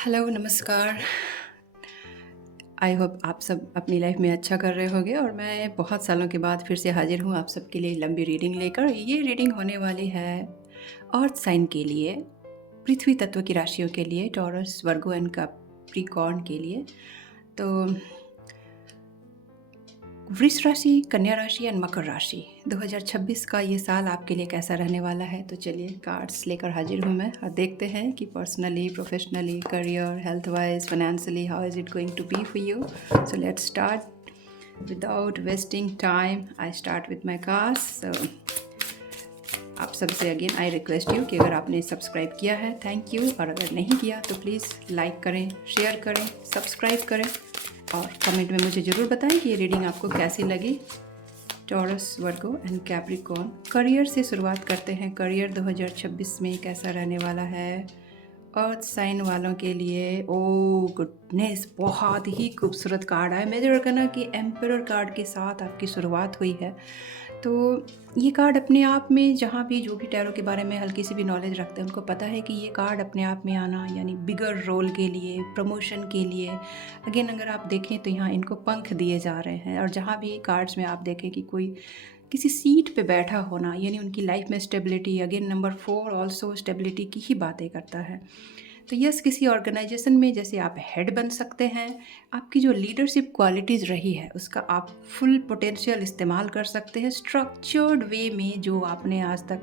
Hello, नमस्कार। I hope आप सब अपनी लाइफ में अच्छा कर रहे होंगे और मैं बहुत सालों के बाद फिर से हाजिर हूँ आप सबके लिए लंबी रीडिंग लेकर। ये रीडिंग होने वाली है अर्थ साइन के लिए, पृथ्वी तत्व की राशियों के लिए, टॉरस, वर्गो एंड कैप्रिकॉर्न के लिए। तो वृष राशि, कन्या राशि एंड मकर राशि 2026 का ये साल आपके लिए कैसा रहने वाला है। तो चलिए कार्ड्स लेकर हाजिर हूँ मैं और देखते हैं कि personally, professionally, career, health wise, financially how is it going to be for you. So let's start without wasting time. I start with my cards. आप सबसे अगेन आई रिक्वेस्ट यू कि अगर आपने सब्सक्राइब किया है थैंक यू, और अगर नहीं किया तो प्लीज़ लाइक करें, शेयर करें, सब्सक्राइब करें और कमेंट में मुझे ज़रूर बताएं कि ये रीडिंग आपको कैसी लगी। Taurus, Virgo and Capricorn. Career से शुरुआत करते हैं। करियर 2026 में कैसा रहने वाला है अर्थ साइन वालों के लिए। ओ गुडनेस, बहुत ही खूबसूरत कार्ड है। मेजर करना कि एम्परर कार्ड के साथ आपकी शुरुआत हुई है। तो ये कार्ड अपने आप में, जहाँ भी जो भी टैरो के बारे में हल्की सी भी नॉलेज रखते हैं उनको पता है कि ये कार्ड अपने आप में आना यानी बिगर रोल के लिए, प्रमोशन के लिए। अगेन अगर आप देखें तो यहाँ इनको पंख दिए जा रहे हैं, और जहाँ भी कार्ड्स में आप देखें कि कोई किसी सीट पे बैठा होना यानी उनकी लाइफ में stability. Again number 4 also stability की ही बातें करता है। तो यस, किसी ऑर्गेनाइजेशन में जैसे आप हेड बन सकते हैं, आपकी जो लीडरशिप क्वालिटीज़ रही है उसका आप फुल पोटेंशियल इस्तेमाल कर सकते हैं स्ट्रक्चर्ड वे में जो आपने आज तक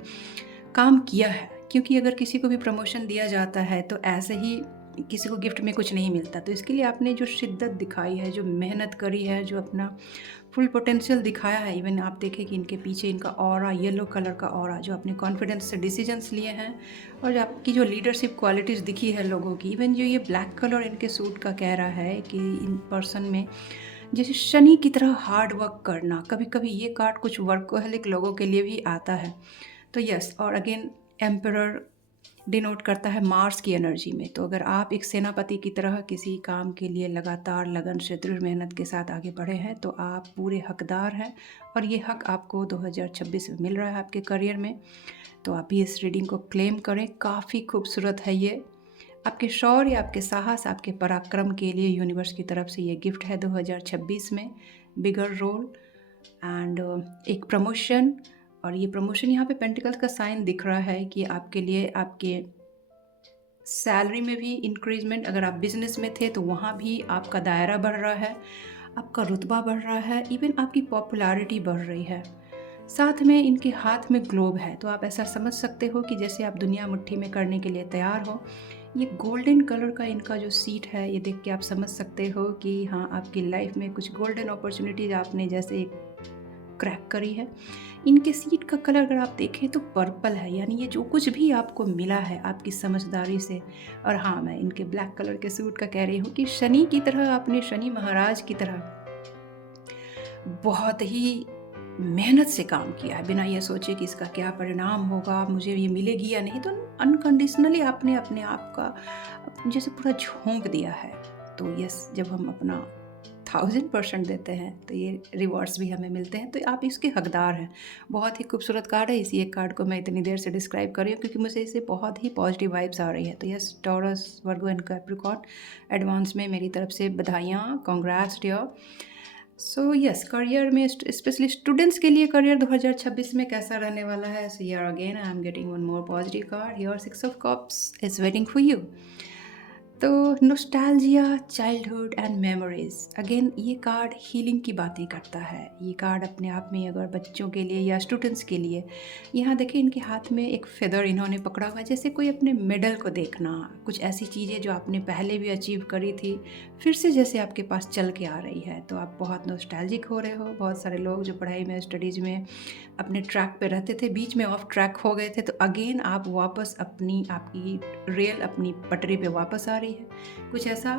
काम किया है। क्योंकि अगर किसी को भी प्रमोशन दिया जाता है तो ऐसे ही किसी को गिफ्ट में कुछ नहीं मिलता। तो इसके लिए आपने जो शिद्दत दिखाई है, जो मेहनत करी है, जो अपना फुल पोटेंशियल दिखाया है। इवन आप देखें कि इनके पीछे इनका ऑरा, येलो कलर का ऑरा, जो अपने कॉन्फिडेंस से डिसीजंस लिए हैं और जो आपकी जो लीडरशिप क्वालिटीज़ दिखी है लोगों की। इवन जो ये ब्लैक कलर इनके सूट का कह रहा है कि इन पर्सन में जैसे शनि की तरह हार्ड वर्क करना। कभी कभी ये कार्ड कुछ वर्कोहलिक लोगों के लिए भी आता है। तो यस, और अगेन एम्परर डिनोट करता है मार्स की एनर्जी में। तो अगर आप एक सेनापति की तरह किसी काम के लिए लगातार लगन से, दृढ़ मेहनत के साथ आगे बढ़े हैं तो आप पूरे हकदार हैं, और ये हक आपको 2026 में मिल रहा है आपके करियर में। तो आप भी इस रीडिंग को क्लेम करें। काफ़ी खूबसूरत है ये। आपके शौर्य, आपके साहस, आपके पराक्रम के लिए यूनिवर्स की तरफ से ये गिफ्ट है 2026 में। बिगर रोल एंड एक प्रमोशन। और ये प्रमोशन यहाँ पे पेंटिकल्स का साइन दिख रहा है कि आपके लिए आपके सैलरी में भी इंक्रीजमेंट। अगर आप बिजनेस में थे तो वहाँ भी आपका दायरा बढ़ रहा है, आपका रुतबा बढ़ रहा है, इवन आपकी पॉपुलैरिटी बढ़ रही है। साथ में इनके हाथ में ग्लोब है, तो आप ऐसा समझ सकते हो कि जैसे आप दुनिया मुट्ठी में करने के लिए तैयार हो। ये गोल्डन कलर का इनका जो सीट है, ये देख के आप समझ सकते हो कि हाँ, आपकी लाइफ में कुछ गोल्डन अपॉर्चुनिटीज आपने जैसे क्रैक करी है। इनके सीट का कलर अगर आप देखें तो पर्पल है, यानी ये जो कुछ भी आपको मिला है आपकी समझदारी से। और हाँ, मैं इनके ब्लैक कलर के सूट का कह रही हूँ कि शनि की तरह, आपने शनि महाराज की तरह बहुत ही मेहनत से काम किया है, बिना ये सोचे कि इसका क्या परिणाम होगा, मुझे ये मिलेगी या नहीं। तो अनकंडीशनली आपने अपने आप का जैसे पूरा झोंक दिया है। तो यस, जब हम अपना 1000% देते हैं तो ये रिवॉर्ड्स भी हमें मिलते हैं। तो आप इसके हकदार हैं। बहुत ही खूबसूरत कार्ड है। इसी एक कार्ड को मैं इतनी देर से डिस्क्राइब कर रही हूँ क्योंकि मुझे इससे बहुत ही पॉजिटिव वाइब्स आ रही है। तो yes, Taurus, Virgo and Capricorn, advance में मेरी तरफ से बधाइयाँ, congrats dear. So yes, career में स्पेशली स्टूडेंट्स के लिए करियर 2026 में कैसा रहने वाला है। So here again I am getting one more positive card. Here 6 of cups is waiting for you. तो nostalgia, childhood and memories. Again ये कार्ड हीलिंग की बातें करता है। ये कार्ड अपने आप में अगर बच्चों के लिए या स्टूडेंट्स के लिए, यहाँ देखिए इनके हाथ में एक फेदर इन्होंने पकड़ा हुआ है, जैसे कोई अपने मेडल को देखना। कुछ ऐसी चीज़ें जो आपने पहले भी अचीव करी थी फिर से जैसे आपके पास चल के आ रही है। तो आप बहुत नोस्टैल्जिक हो रहे हो। बहुत सारे लोग जो पढ़ाई में, स्टडीज़ में अपने ट्रैक पे रहते थे, बीच में ऑफ ट्रैक हो गए थे, तो अगेन आप वापस आपकी रेल अपनी पटरी पे वापस आ रही है। कुछ ऐसा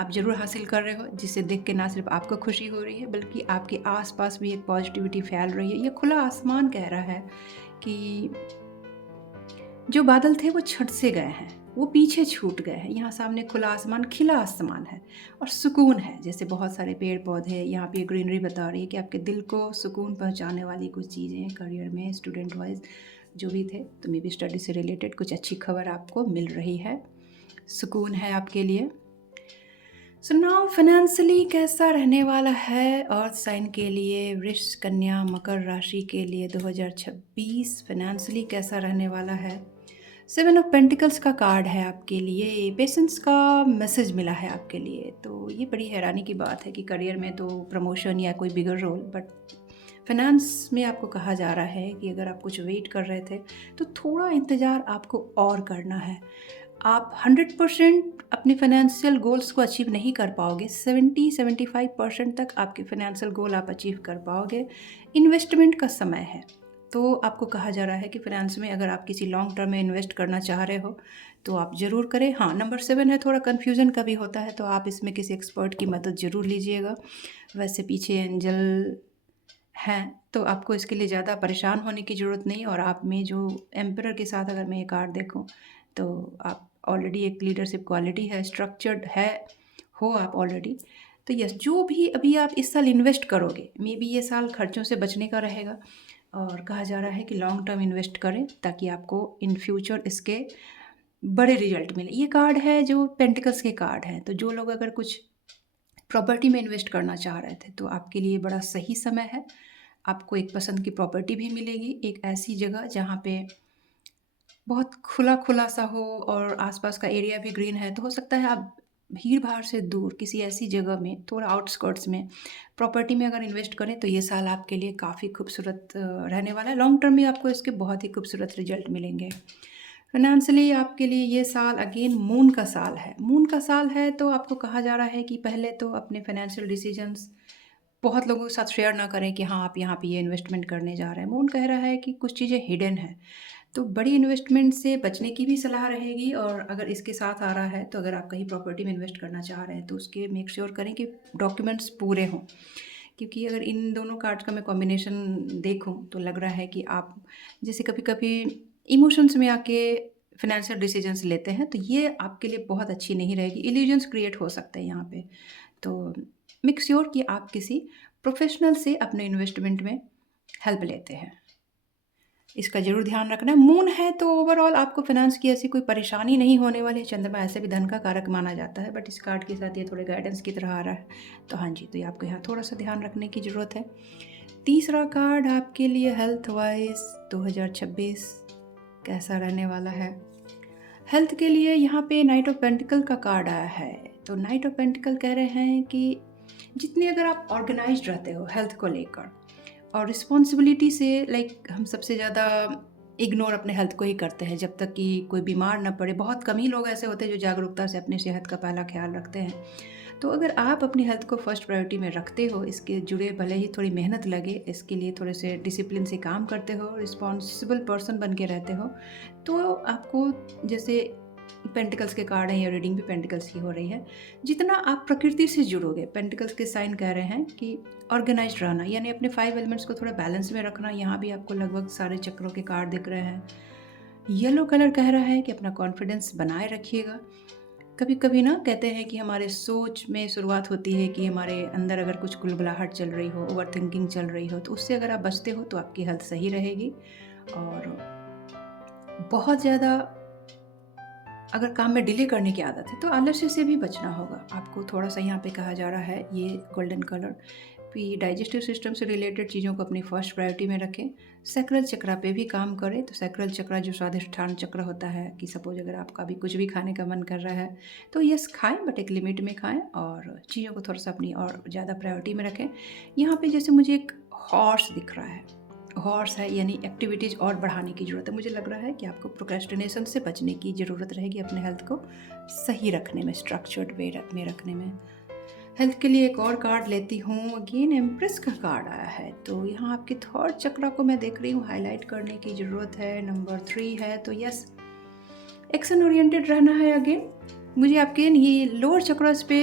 आप ज़रूर हासिल कर रहे हो जिसे देख के ना सिर्फ आपको खुशी हो रही है बल्कि आपके आसपास भी एक पॉजिटिविटी फैल रही है। ये खुला आसमान कह रहा है कि जो बादल थे वो छट से गए हैं, वो पीछे छूट गए हैं। यहाँ सामने खुला आसमान, खिला आसमान है और सुकून है। जैसे बहुत सारे पेड़ पौधे, यहाँ पे ग्रीनरी बता रही है कि आपके दिल को सुकून पहुँचाने वाली कुछ चीज़ें करियर में, स्टूडेंट वाइज जो भी थे, तो मे बी स्टडी से रिलेटेड कुछ अच्छी खबर आपको मिल रही है। सुकून है आपके लिए। सो नाउ फाइनेंशियली कैसा रहने वाला है अर्थ साइन के लिए, वृष, कन्या, मकर राशि के लिए 2026 फाइनेंशियली कैसा रहने वाला है। 7 ऑफ पेंटिकल्स का कार्ड है आपके लिए, पेशेंस का मैसेज मिला है आपके लिए। तो ये बड़ी हैरानी की बात है कि करियर में तो प्रमोशन या कोई बिगर रोल, बट फाइनेंस में आपको कहा जा रहा है कि अगर आप कुछ वेट कर रहे थे तो थोड़ा इंतज़ार आपको और करना है। आप 100% अपने फाइनेंशियल गोल्स को अचीव नहीं कर पाओगे, 70-75% तक आपके फाइनेंशियल गोल आप अचीव कर पाओगे। इन्वेस्टमेंट का समय है, तो आपको कहा जा रहा है कि फाइनेंस में अगर आप किसी लॉन्ग टर्म में इन्वेस्ट करना चाह रहे हो तो आप ज़रूर करें। हाँ, नंबर 7 है, थोड़ा कन्फ्यूज़न का भी होता है, तो आप इसमें किसी एक्सपर्ट की मदद ज़रूर लीजिएगा। वैसे पीछे एंजल हैं, तो आपको इसके लिए ज़्यादा परेशान होने की ज़रूरत नहीं। और आप में जो एम्परर के साथ अगर मैं ये कार्ड देखूँ तो आप ऑलरेडी एक लीडरशिप क्वालिटी है, स्ट्रक्चर्ड है, हो आप ऑलरेडी। तो यस, जो भी अभी आप इस साल इन्वेस्ट करोगे, मे बी ये साल खर्चों से बचने का रहेगा। और कहा जा रहा है कि लॉन्ग टर्म इन्वेस्ट करें ताकि आपको इन फ्यूचर इसके बड़े रिजल्ट मिले। ये कार्ड है जो पेंटिकल्स के कार्ड है, तो जो लोग अगर कुछ प्रॉपर्टी में इन्वेस्ट करना चाह रहे थे तो आपके लिए बड़ा सही समय है। आपको एक पसंद की प्रॉपर्टी भी मिलेगी, एक ऐसी जगह जहाँ पे बहुत खुला सा हो और आसपास का एरिया भी ग्रीन है। तो हो सकता है आप भीड़-भाड़ से दूर किसी ऐसी जगह में, थोड़ा आउटस्कर्ट्स में प्रॉपर्टी में अगर इन्वेस्ट करें तो ये साल आपके लिए काफ़ी खूबसूरत रहने वाला है। लॉन्ग टर्म में आपको इसके बहुत ही खूबसूरत रिजल्ट मिलेंगे। फाइनेंशियली आपके लिए ये साल अगेन मून का साल है। मून का साल है तो आपको कहा जा रहा है कि पहले तो अपने फाइनेंशियल डिसीजंस बहुत लोगों के साथ शेयर ना करें कि हाँ, आप यहाँ पे ये इन्वेस्टमेंट करने जा रहे हैं। मून कह रहा है कि कुछ चीज़ें हिडन हैं, तो बड़ी इन्वेस्टमेंट से बचने की भी सलाह रहेगी। और अगर इसके साथ आ रहा है तो अगर आप कहीं प्रॉपर्टी में इन्वेस्ट करना चाह रहे हैं तो उसके मेक श्योर करें कि डॉक्यूमेंट्स पूरे हों। क्योंकि अगर इन दोनों कार्ड्स का मैं कॉम्बिनेशन देखूँ तो लग रहा है कि आप जैसे कभी-कभी इमोशंस में आके फाइनेंशियल डिसीजंस लेते हैं, तो ये आपके लिए बहुत अच्छी नहीं रहेगी। इल्यूजन्स क्रिएट हो सकते हैं यहाँ पे। तो मेक श्योर कि आप किसी प्रोफेशनल से अपने इन्वेस्टमेंट में हेल्प लेते हैं। इसका ज़रूर ध्यान रखना है। मून है तो ओवरऑल आपको फाइनेंस की ऐसी कोई परेशानी नहीं होने वाली है। चंद्रमा ऐसे भी धन का कारक माना जाता है, बट इस कार्ड के साथ ये थोड़े गाइडेंस की तरह आ रहा है। तो हाँ जी, तो ये आपको यहाँ थोड़ा-सा ध्यान रखने की ज़रूरत है। तीसरा कार्ड आपके लिए हेल्थ वाइज़ 2026 कैसा रहने वाला है। हेल्थ के लिए यहाँ पे नाइट ऑफ पेंटिकल का कार्ड आया है। तो नाइट ऑफ पेंटिकल कह रहे हैं कि जितनी अगर आप ऑर्गेनाइज्ड रहते हो हेल्थ को लेकर और रिस्पॉन्सिबिलिटी से, लाइक हम सबसे ज़्यादा इग्नोर अपने हेल्थ को ही करते हैं जब तक कि कोई बीमार ना पड़े। बहुत कम ही लोग ऐसे होते हैं जो जागरूकता से अपनी सेहत का पहला ख्याल रखते हैं। तो अगर आप अपनी हेल्थ को फर्स्ट प्रायोरिटी में रखते हो, इसके जुड़े भले ही थोड़ी मेहनत लगे, इसके लिए थोड़े से डिसिप्लिन से काम करते हो, रिस्पॉन्सिबल पर्सन बन के रहते हो, तो आपको जैसे पेंटिकल्स के कार्ड हैं, या रीडिंग भी पेंटिकल्स की हो रही है, जितना आप प्रकृति से जुड़ोगे, पेंटिकल्स के साइन कह रहे हैं कि ऑर्गेनाइज्ड रहना, यानी अपने 5 एलिमेंट्स को थोड़ा बैलेंस में रखना। यहाँ भी आपको लगभग सारे चक्रों के कार्ड दिख रहे हैं। येलो कलर कह रहा है कि अपना कॉन्फिडेंस बनाए रखिएगा। कभी-कभी ना कहते हैं कि हमारे सोच में शुरुआत होती है कि हमारे अंदर अगर कुछ कुलबुलाहट चल रही हो, ओवरथिंकिंग चल रही हो, तो उससे अगर आप बचते हो तो आपकी हेल्थ सही रहेगी। और बहुत ज़्यादा अगर काम में डिले करने की आदत है तो आलस्य से भी बचना होगा आपको। थोड़ा-सा यहाँ पे कहा जा रहा है ये गोल्डन कलर कि डाइजेस्टिव सिस्टम से रिलेटेड चीज़ों को अपनी फर्स्ट प्रायोरिटी में रखें। सैक्रल चक्रा पे भी काम करें। तो सैक्रल चक्रा जो स्वादिष्ठान चक्र होता है कि सपोज़ अगर आपका भी कुछ भी खाने का मन कर रहा है तो यस खाएँ, बट एक लिमिट में खाएँ और चीज़ों को थोड़ा-सा अपनी और ज़्यादा प्रायोरिटी में रखें। यहाँ पे जैसे मुझे एक हॉर्स दिख रहा है, हॉर्स है यानी एक्टिविटीज़ और बढ़ाने की ज़रूरत है। मुझे लग रहा है कि आपको प्रोक्रेस्टिनेशन से बचने की ज़रूरत रहेगी अपने हेल्थ को सही रखने में, स्ट्रक्चर्ड वे में रखने में। हेल्थ के लिए एक और कार्ड लेती हूँ। अगेन एम्प्रेस का कार्ड आया है, तो यहाँ आपके थर्ड चक्र को मैं देख रही हूँ, हाईलाइट करने की ज़रूरत है। नंबर 3 है, तो यस एक्शन ओरिएंटेड रहना है। अगेन मुझे आपके ये लोअर चक्रस पे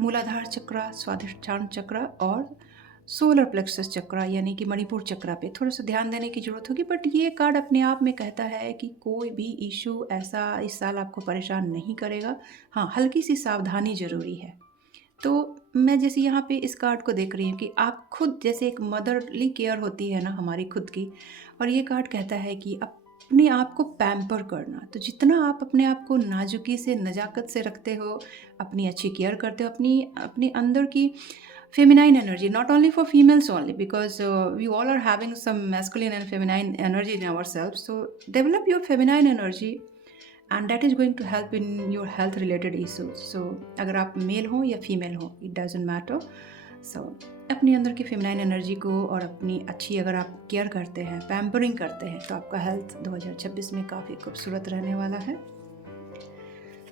मूलाधार चक्र, स्वादिष्ठान चक्र और सोलर प्लेक्सस चक्र यानी कि मणिपुर चक्र पे थोड़ा सा ध्यान देने की ज़रूरत होगी। बट ये कार्ड अपने आप में कहता है कि कोई भी इशू ऐसा इस साल आपको परेशान नहीं करेगा। हाँ, हल्की सी सावधानी ज़रूरी है। तो मैं जैसे यहाँ पे इस कार्ड को देख रही हूँ कि आप खुद जैसे एक मदरली केयर होती है ना हमारी खुद की, और ये कार्ड कहता है कि अब अपने आप को पैम्पर करना। तो जितना आप अपने आप को नाजुकी से, नज़ाकत से रखते हो, अपनी अच्छी केयर करते हो, अपनी अपने अंदर की feminine energy, not only for females only, because we all are having some masculine and feminine energy in ourselves. So develop your feminine energy, and that is going to help in your health related issues. So अगर आप mail हो या female हो, it doesn't matter. So अपने अंदर की feminine energy को और अपनी अच्छी अगर आप केयर करते हैं, पैम्परिंग करते हैं, तो आपका हेल्थ 2026 में काफ़ी खूबसूरत रहने वाला है।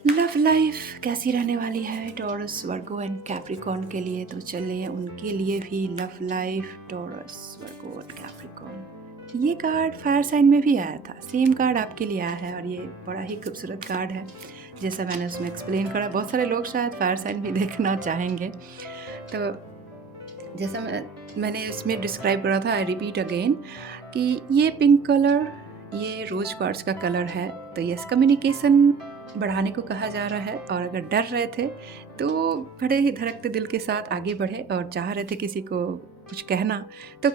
लव लाइफ कैसी रहने वाली है टॉरस, वर्गो एंड कैप्रिकॉर्न के लिए? तो चलिए उनके लिए भी love life, taurus, Virgo and Capricorn. ये कार्ड फायर साइन में भी आया था, सेम कार्ड आपके लिए आया है और ये बड़ा ही खूबसूरत कार्ड है। जैसा मैंने उसमें एक्सप्लेन करा, बहुत सारे लोग शायद फायर साइन भी देखना चाहेंगे। तो जैसा मैंने इसमें डिस्क्राइब करा था, आई रिपीट अगेन कि ये पिंक कलर, ये रोज़ क्वार्ट्ज का कलर है। तो यस, कम्युनिकेशन बढ़ाने को कहा जा रहा है, और अगर डर रहे थे तो बड़े ही धड़कते दिल के साथ आगे बढ़े और चाह रहे थे किसी को कुछ कहना तो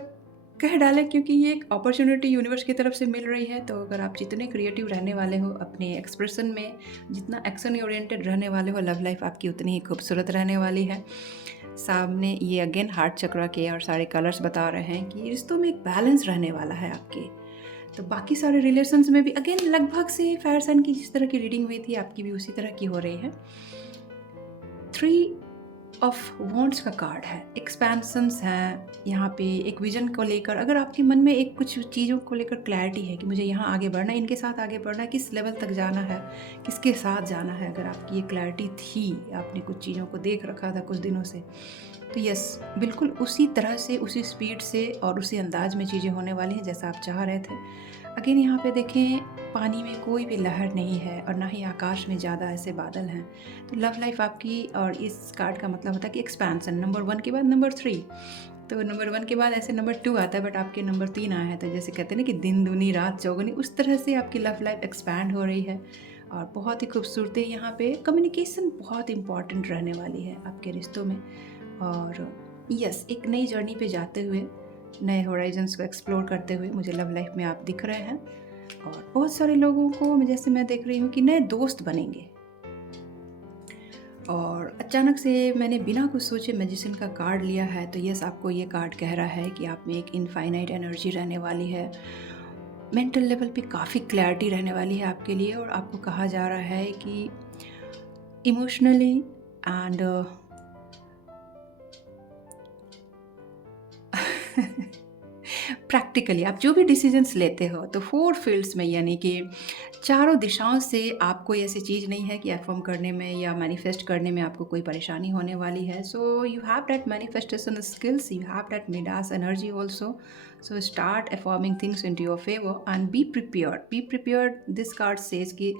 कह डालें, क्योंकि ये एक अपॉर्चुनिटी यूनिवर्स की तरफ से मिल रही है। तो अगर आप जितने क्रिएटिव रहने वाले हो, अपने एक्सप्रेशन में जितना एक्शन ओरिएंटेड रहने वाले हो, लव लाइफ आपकी उतनी ही खूबसूरत रहने वाली है। सामने ये अगेन हार्ट चक्र के और सारे कलर्स बता रहे हैं कि रिश्तों में एक बैलेंस रहने वाला है आपके। तो बाकी सारे रिलेशंस में भी अगेन लगभग से फायर साइन की जिस तरह की रीडिंग हुई थी, आपकी भी उसी तरह की हो रही है। 3 ऑफ वॉन्ड्स का कार्ड है, एक्सपेंशंस हैं यहाँ पे, एक विजन को लेकर। अगर आपके मन में एक कुछ चीज़ों को लेकर क्लैरिटी है कि मुझे यहाँ आगे बढ़ना है, इनके साथ आगे बढ़ना है, किस लेवल तक जाना है, किसके साथ जाना है, अगर आपकी ये क्लैरिटी थी, आपने कुछ चीज़ों को देख रखा था कुछ दिनों से, तो यस, बिल्कुल उसी तरह से, उसी स्पीड से और उसी अंदाज में चीज़ें होने वाली हैं जैसा आप चाह रहे थे। अगेन यहाँ पे देखें, पानी में कोई भी लहर नहीं है और ना ही आकाश में ज़्यादा ऐसे बादल हैं। तो लव लाइफ आपकी, और इस कार्ड का मतलब होता है कि एक्सपेंशन, नंबर 1 के बाद नंबर 3, तो नंबर 1 के बाद ऐसे नंबर 2 आता है, बट आपके नंबर 3 आया है। तो जैसे कहते हैं ना कि दिन दूनी रात चौगुनी, उस तरह से आपकी लव लाइफ एक्सपैंड हो रही है और बहुत ही खूबसूरती। यहाँ पे कम्युनिकेशन बहुत इंपॉर्टेंट रहने वाली है आपके रिश्तों में। और यस, एक नई जर्नी पे जाते हुए, नए होराइजन्स को एक्सप्लोर करते हुए मुझे लव लाइफ में आप दिख रहे हैं। और बहुत सारे लोगों को जैसे मैं देख रही हूँ कि नए दोस्त बनेंगे। और अचानक से मैंने बिना कुछ सोचे मैजिशियन का कार्ड लिया है। तो यस, आपको ये कार्ड कह रहा है कि आप में एक इनफाइनाइट एनर्जी रहने वाली है, मेंटल लेवल पे काफ़ी क्लैरिटी रहने वाली है आपके लिए। और आपको कहा जा रहा है कि इमोशनली एंड प्रैक्टिकली आप जो भी डिसीजंस लेते हो, तो 4 फील्ड्स में, यानी कि चारों दिशाओं से आपको ऐसी चीज़ नहीं है कि अफर्म करने में या मैनिफेस्ट करने में आपको कोई परेशानी होने वाली है। So you have that manifestation skills, you have that Midas energy also. So start affirming things into your favour and be prepared. This card says कि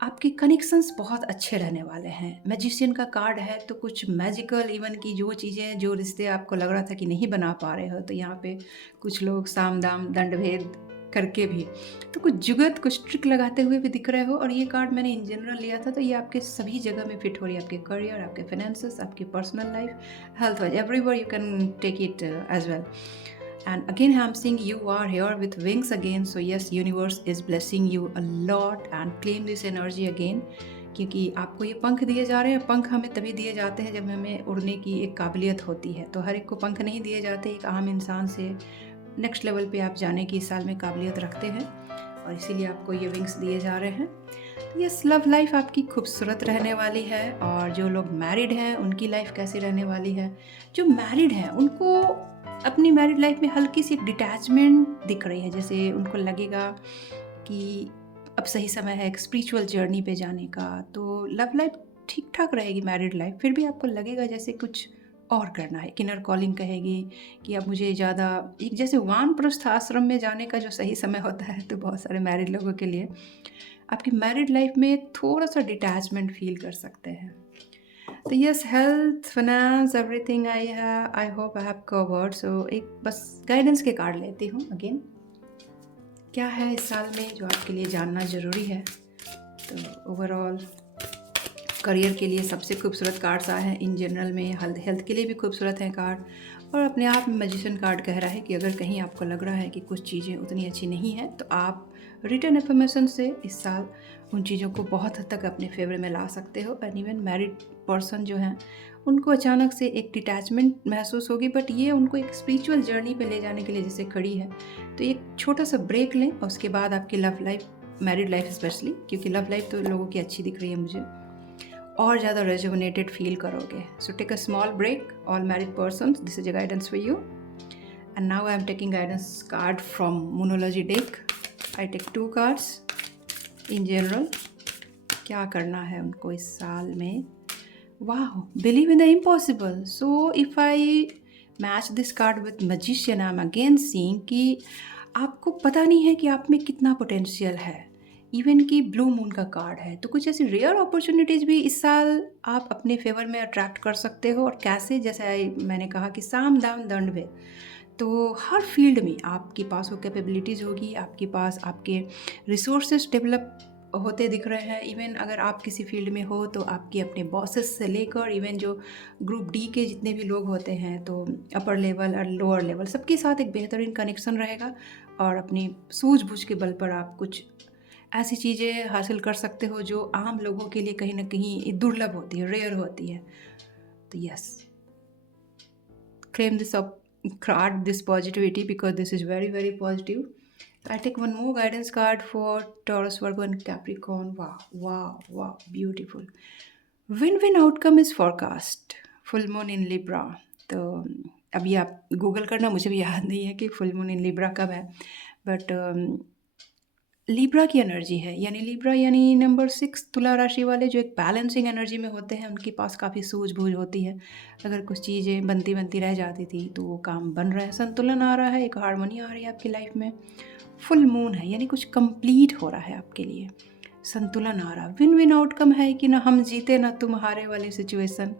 आपके कनेक्शंस बहुत अच्छे रहने वाले हैं। मैजिशियन का कार्ड है, तो कुछ मैजिकल, इवन की जो चीज़ें, जो रिश्ते आपको लग रहा था कि नहीं बना पा रहे हो, तो यहाँ पे कुछ लोग साम दाम दंड भेद करके भी, तो कुछ जुगत, कुछ ट्रिक लगाते हुए भी दिख रहे हो। और ये कार्ड मैंने इन जनरल लिया था, तो ये आपके सभी जगह में फिट हो रही है, आपके करियर, आपके फाइनेंसेस, आपकी personal life, health wise, everywhere you can take it as well. And again I'm seeing you are here with wings again. So yes, universe is blessing you a lot and claim this energy again, क्योंकि आपको ये पंख दिए जा रहे हैं। पंख हमें तभी दिए जाते हैं जब हमें उड़ने की एक काबिलियत होती है। तो हर एक को पंख नहीं दिए जाते। एक आम इंसान से नेक्स्ट लेवल पे आप जाने की इस साल में काबिलियत रखते हैं और इसीलिए आपको ये विंग्स दिए जा रहे हैं। यस, लव लाइफ आपकी खूबसूरत रहने वाली है। और जो लोग मैरिड हैं उनकी लाइफ कैसी रहने वाली है? जो मैरिड हैं उनको अपनी मैरिड लाइफ में हल्की सी एक डिटैचमेंट दिख रही है, जैसे उनको लगेगा कि अब सही समय है एक स्पिरिचुअल जर्नी पे जाने का। तो लव लाइफ ठीक ठाक रहेगी, मैरिड लाइफ, फिर भी आपको लगेगा जैसे कुछ और करना है। किनर कॉलिंग कहेगी कि अब मुझे ज़्यादा, एक जैसे वानप्रस्थ आश्रम में जाने का जो सही समय होता है, तो बहुत सारे मैरिड लोगों के लिए आपकी मैरिड लाइफ में थोड़ा सा डिटैचमेंट फील कर सकते हैं। तो yes, health, finance, everything I hope I have covered. So एक बस गाइडेंस के कार्ड लेती हूँ अगेन, क्या है इस साल में जो आपके लिए जानना ज़रूरी है। तो ओवरऑल करियर के लिए सबसे खूबसूरत कार्ड्स आए हैं इन जनरल में, हेल्थ के लिए भी खूबसूरत हैं कार्ड, और अपने आप में मैजिशियन कार्ड कह रहा है कि अगर कहीं आपको लग रहा है कि कुछ चीज़ें उतनी अच्छी नहीं हैं तो आप रिटर्न अफर्मेशन से इस साल उन चीज़ों को बहुत हद तक अपने फेवर में ला सकते हो। एंड इवन मैरिड पर्सन जो हैं उनको अचानक से एक डिटैचमेंट महसूस होगी, बट ये उनको एक स्पिरिचुअल जर्नी पे ले जाने के लिए जैसे खड़ी है। तो एक छोटा सा ब्रेक लें और उसके बाद आपकी love life, married life specially, क्योंकि लव लाइफ तो लोगों की अच्छी दिख रही है मुझे, और ज़्यादा रेजुवनेटेड फील करोगे। So take a small break, all married persons, this is a guidance for you. And now I am taking guidance card from Moonology deck. I take 2 cards in general. क्या करना है उनको इस साल में? वाह, believe in the impossible. So if I match this card with magician, I am again seeing कि आपको पता नहीं है कि आप में कितना पोटेंशियल है। इवन कि ब्लू मून का कार्ड है, तो कुछ ऐसी रेयर अपॉर्चुनिटीज़ भी इस साल आप अपने फेवर में अट्रैक्ट कर सकते हो। और कैसे? जैसे मैंने कहा कि साम दाम दंड भेद, तो हर फील्ड में आपके पास वो कैपेबिलिटीज़ होगी, आपके पास आपके रिसोर्सेज डेवलप होते दिख रहे हैं। इवन अगर आप किसी फील्ड में हो तो आपके अपने बॉसेस से लेकर इवन जो ग्रुप डी के जितने भी लोग होते हैं, तो अपर लेवल और लोअर लेवल सबके साथ एक बेहतरीन कनेक्शन रहेगा। और अपनी सूझबूझ के बल पर आप कुछ ऐसी चीज़ें हासिल कर सकते हो जो आम लोगों के लिए कहीं ना कहीं दुर्लभ होती है, रेयर होती है। तो yes, claim this up, card this positivity, because this is very very positive. I take one more guidance card for Taurus, Virgo and Capricorn. Wow, wow, wow, beautiful. Win-win outcome is forecast. Full moon in Libra. तो अभी आप Google करना, मुझे भी याद नहीं है कि फुल मून इन लिब्रा कब है, बट लिब्रा की एनर्जी है, यानी लिब्रा यानी नंबर 6 तुला राशि वाले जो एक बैलेंसिंग एनर्जी में होते हैं, उनके पास काफ़ी सूझबूझ होती है। अगर कुछ चीज़ें बनती बनती रह जाती थी तो वो काम बन रहा है, संतुलन आ रहा है, एक हार्मनी आ रही है आपकी लाइफ में। फुल मून है यानी कुछ कंप्लीट हो रहा है आपके लिए, संतुलन आ रहा। विन विन आउटकम है कि ना हम जीते ना तुम हारे वाली सिचुएशन,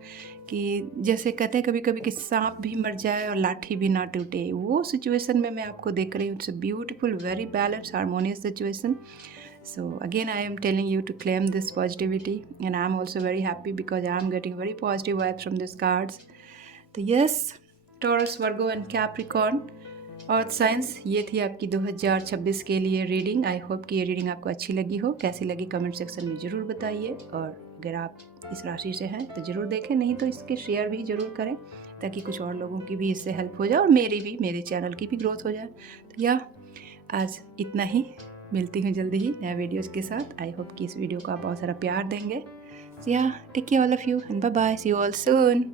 कि जैसे कहते हैं कभी कभी कि सांप भी मर जाए और लाठी भी ना टूटे, वो सिचुएशन में मैं आपको देख रही हूँ। It's a beautiful, very balance, harmonious situation. So again, I am telling you to claim this positivity, and I am also very happy because I am getting very positive vibes from these cards. तो yes, Taurus, Virgo and Capricorn earth science, ये थी आपकी 2026 के लिए reading. I hope कि ये reading आपको अच्छी लगी हो। कैसी लगी कमेंट सेक्शन में ज़रूर बताइए, और अगर आप इस राशि से हैं तो ज़रूर देखें, नहीं तो इसके शेयर भी ज़रूर करें ताकि कुछ और लोगों की भी इससे हेल्प हो जाए और मेरी भी, मेरे चैनल की भी ग्रोथ हो जाए। तो या आज इतना ही, मिलती हूँ जल्दी ही नए वीडियोज़ के साथ। आई होप कि इस वीडियो को आप बहुत सारा प्यार देंगे। या take care all of you and bye bye, see you all soon.